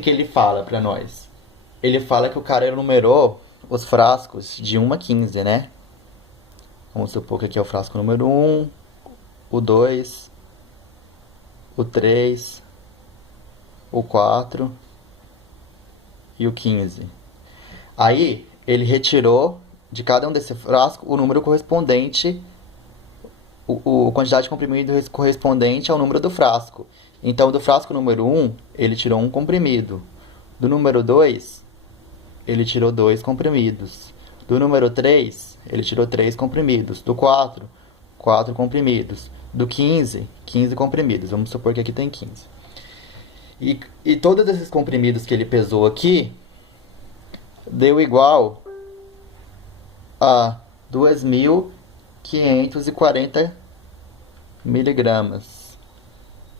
O que ele fala pra nós? Ele fala que o cara enumerou os frascos de 1 a 15, né? Vamos supor que aqui é o frasco número 1, o 2, o 3, o 4 e o 15. Aí ele retirou de cada um desse frasco o número correspondente, a quantidade de comprimido correspondente ao número do frasco. Então, do frasco número 1, ele tirou um comprimido. Do número 2, ele tirou 2 comprimidos. Do número 3, ele tirou 3 comprimidos. Do 4, 4 comprimidos. Do 15, 15 comprimidos. Vamos supor que aqui tem 15. E todos esses comprimidos que ele pesou aqui deu igual a 2.540 miligramas.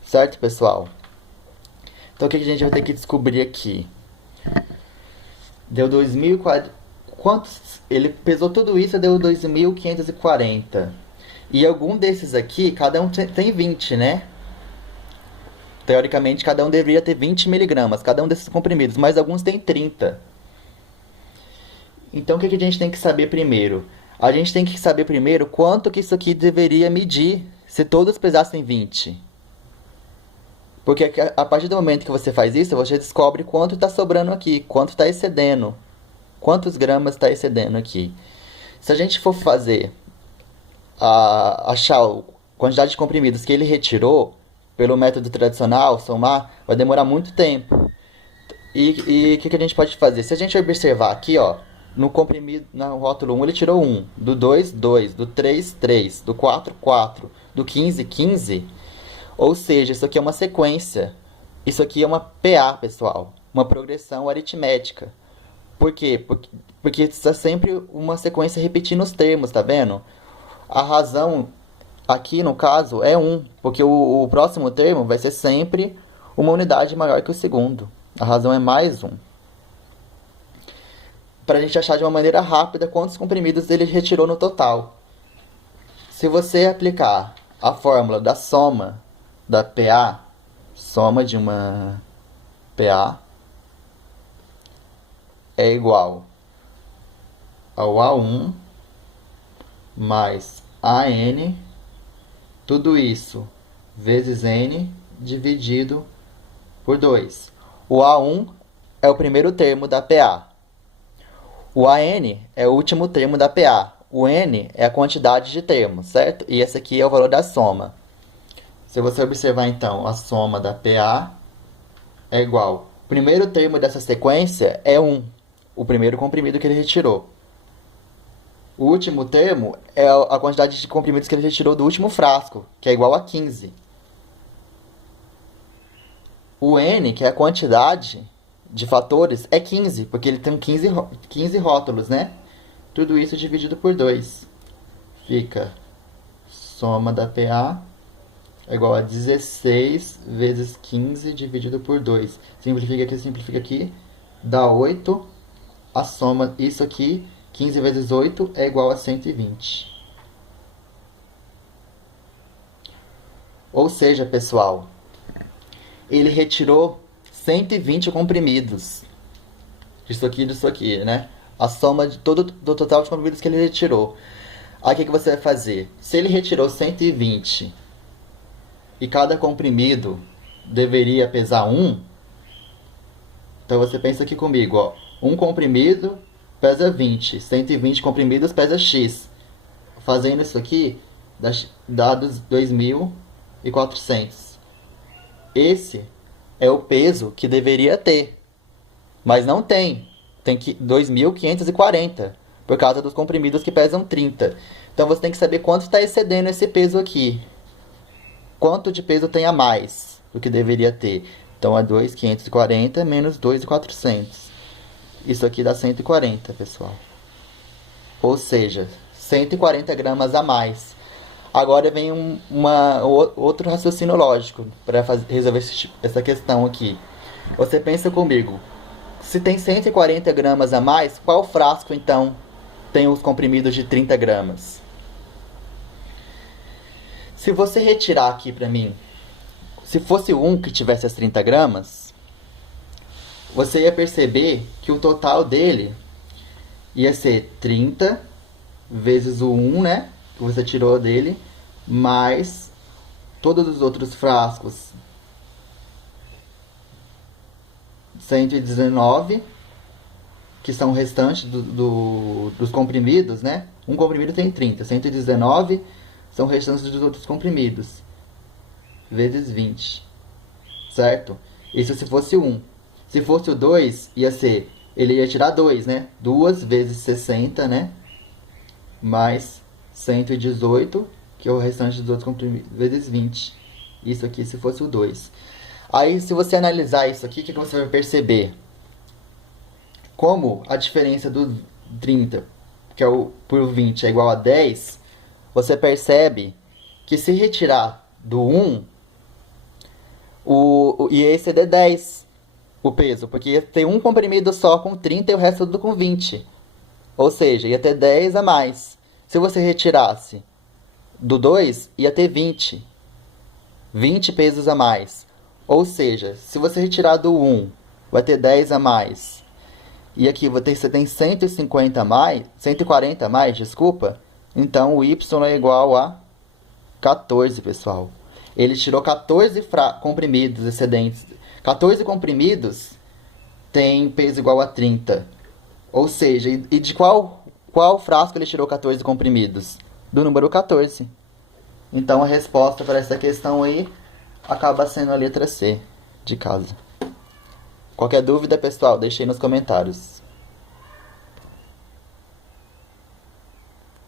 Certo, pessoal? Então o que a gente vai ter que descobrir aqui? Deu 2.040. Quantos? Ele pesou tudo isso, deu 2.540. E algum desses aqui, cada um tem 20, né? Teoricamente, cada um deveria ter 20 miligramas, cada um desses comprimidos, mas alguns tem 30. Então, o que a gente tem que saber primeiro? A gente tem que saber primeiro quanto que isso aqui deveria medir se todos pesassem 20. Porque a partir do momento que você faz isso, você descobre quanto está sobrando aqui, quanto está excedendo, quantos gramas está excedendo aqui. Se a gente for fazer, achar a quantidade de comprimidos que ele retirou, pelo método tradicional, somar, vai demorar muito tempo. E o que a gente pode fazer? Se a gente observar aqui, ó, no comprimido, no rótulo 1, ele tirou 1, do 2, 2, do 3, 3, do 4, 4, do 15, 15. Ou seja, isso aqui é uma sequência. Isso aqui é uma PA, pessoal. Uma progressão aritmética. Por quê? Porque está sempre uma sequência repetindo os termos, tá vendo? A razão aqui, no caso, é 1, porque o próximo termo vai ser sempre uma unidade maior que o segundo. A razão é mais 1. Para a gente achar de uma maneira rápida quantos comprimidos ele retirou no total. Se você aplicar a fórmula da soma da PA, soma de uma PA, é igual ao A1 mais AN, tudo isso vezes N dividido por 2. O A1 é o primeiro termo da PA. O AN é o último termo da PA. O N é a quantidade de termos, certo? E esse aqui é o valor da soma. Se você observar, então, a soma da PA é igual. O primeiro termo dessa sequência é 1, o primeiro comprimido que ele retirou. O último termo é a quantidade de comprimidos que ele retirou do último frasco, que é igual a 15. O N, que é a quantidade de fatores, é 15, porque ele tem 15 rótulos, né? Tudo isso dividido por 2. Fica soma da PA é igual a 16 vezes 15 dividido por 2. Simplifica aqui, dá 8. A soma, isso aqui, 15 vezes 8 é igual a 120. Ou seja, pessoal, ele retirou 120 comprimidos. Disso aqui, né? A soma do total de comprimidos que ele retirou. Aí o que você vai fazer? Se ele retirou 120 e cada comprimido deveria pesar 1, então você pensa aqui comigo, ó. Um comprimido pesa 20, 120 comprimidos pesa X. Fazendo isso aqui, dá 2.400. Esse é o peso que deveria ter, mas não tem. Tem 2.540, por causa dos comprimidos que pesam 30. Então você tem que saber quanto está excedendo esse peso aqui. Quanto de peso tem a mais do que deveria ter. Então é 2.540 menos 2.400. Isso aqui dá 140, pessoal. Ou seja, 140 gramas a mais. Agora vem outro raciocínio lógico para resolver essa questão aqui. Você pensa comigo, se tem 140 gramas a mais, qual frasco então tem os comprimidos de 30 gramas? Se você retirar aqui para mim, se fosse um que tivesse as 30 gramas, você ia perceber que o total dele ia ser 30 vezes o 1, né? Que você tirou dele, mais todos os outros frascos, 119, que são o restante dos comprimidos, né? Um comprimido tem 30, 119 são restantes dos outros comprimidos, vezes 20, certo? Isso se fosse o 1. Se fosse o 2, ia ser, ele ia tirar 2, né? 2 vezes 60, né? Mais 118, que é o restante dos outros comprimidos, vezes 20. Isso aqui se fosse o 2. Aí, se você analisar isso aqui, o que você vai perceber? Como a diferença do 30, que é o por 20, é igual a 10, você percebe que se retirar do 1, ia exceder 10 o peso, porque ia ter um comprimido só com 30 e o resto tudo com 20. Ou seja, ia ter 10 a mais. Se você retirasse do 2, ia ter 20 pesos a mais. Ou seja, se você retirar do 1, vai ter 10 a mais. E aqui você tem 150 a mais, 140 a mais, desculpa. Então o Y é igual a 14, pessoal. Ele tirou 14 comprimidos excedentes. 14 comprimidos tem peso igual a 30. Ou seja, e de qual frasco ele tirou 14 comprimidos? Do número 14. Então a resposta para essa questão aí acaba sendo a letra C, de casa. Qualquer dúvida, pessoal, deixe aí nos comentários.